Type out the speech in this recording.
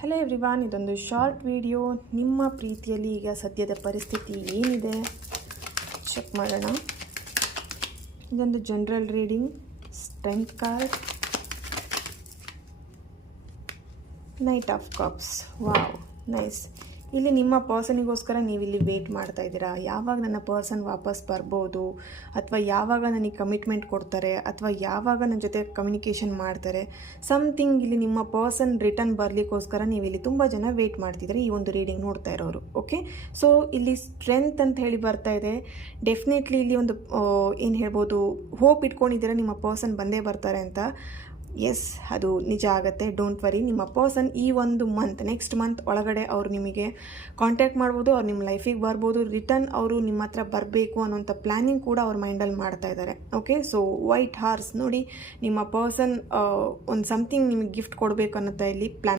Hello everyone, ಇದೊಂದು short video. ನಿಮ್ಮ ಪ್ರೀತಿಯಲ್ಲಿ ಈಗ ಸದ್ಯದ ಪರಿಸ್ಥಿತಿ ಏನಿದೆ ಚೆಕ್ ಮಾಡೋಣ. ಇದೊಂದು general reading. Strength card, knight of cups. Wow, nice. ಇಲ್ಲಿ ನಿಮ್ಮ ಪರ್ಸನಿಗೋಸ್ಕರ ನೀವಿಲ್ಲಿ ವೇಟ್ ಮಾಡ್ತಾ ಇದ್ದೀರಾ. ಯಾವಾಗ ನನ್ನ ಪರ್ಸನ್ ವಾಪಸ್ ಬರ್ಬೋದು, ಅಥವಾ ಯಾವಾಗ ನನಗೆ ಕಮಿಟ್ಮೆಂಟ್ ಕೊಡ್ತಾರೆ, ಅಥವಾ ಯಾವಾಗ ನನ್ನ ಜೊತೆ ಕಮ್ಯುನಿಕೇಷನ್ ಮಾಡ್ತಾರೆ, ಸಮಥಿಂಗ್. ಇಲ್ಲಿ ನಿಮ್ಮ ಪರ್ಸನ್ ರಿಟರ್ನ್ ಬರಲಿಕ್ಕೋಸ್ಕರ ನೀವಿಲ್ಲಿ ತುಂಬ ಜನ ವೇಟ್ ಮಾಡ್ತಿದ್ದಾರೆ ಈ ಒಂದು ರೀಡಿಂಗ್ ನೋಡ್ತಾ ಇರೋರು. ಓಕೆ, ಸೊ ಇಲ್ಲಿ ಸ್ಟ್ರೆಂತ್ ಅಂತ ಹೇಳಿ ಬರ್ತಾ ಇದೆ. ಡೆಫಿನೆಟ್ಲಿ ಇಲ್ಲಿ ಒಂದು ಏನು ಹೇಳ್ಬೋದು, ಹೋಪ್ ಇಟ್ಕೊಂಡಿದ್ದೀರಾ ನಿಮ್ಮ ಪರ್ಸನ್ ಬಂದೇ ಬರ್ತಾರೆ ಅಂತ. ಎಸ್, ಅದು ನಿಜ ಆಗುತ್ತೆ. Don't worry. ನಿಮ್ಮ ಪರ್ಸನ್ ಈ ಒಂದು ನೆಕ್ಸ್ಟ್ ಮಂತ್ ಒಳಗಡೆ ಅವರು ನಿಮಗೆ ಕಾಂಟ್ಯಾಕ್ಟ್ ಮಾಡ್ಬೋದು, ಅವ್ರು ನಿಮ್ಮ ಲೈಫಿಗೆ ಬರ್ಬೋದು. ರಿಟರ್ನ್ ಅವರು ನಿಮ್ಮ ಹತ್ರ ಬರಬೇಕು ಅನ್ನೋಂಥ ಪ್ಲ್ಯಾನಿಂಗ್ ಕೂಡ ಅವ್ರ ಮೈಂಡಲ್ಲಿ ಮಾಡ್ತಾ ಇದ್ದಾರೆ. ಓಕೆ, ಸೊ ವೈಟ್ ಹಾರ್ಸ್ ನೋಡಿ, ನಿಮ್ಮ ಪರ್ಸನ್ ಒಂದು ಸಮಥಿಂಗ್ ನಿಮಗೆ ಗಿಫ್ಟ್ ಕೊಡಬೇಕು ಅನ್ನೋದು ಇಲ್ಲಿ ಪ್ಲ್ಯಾನ್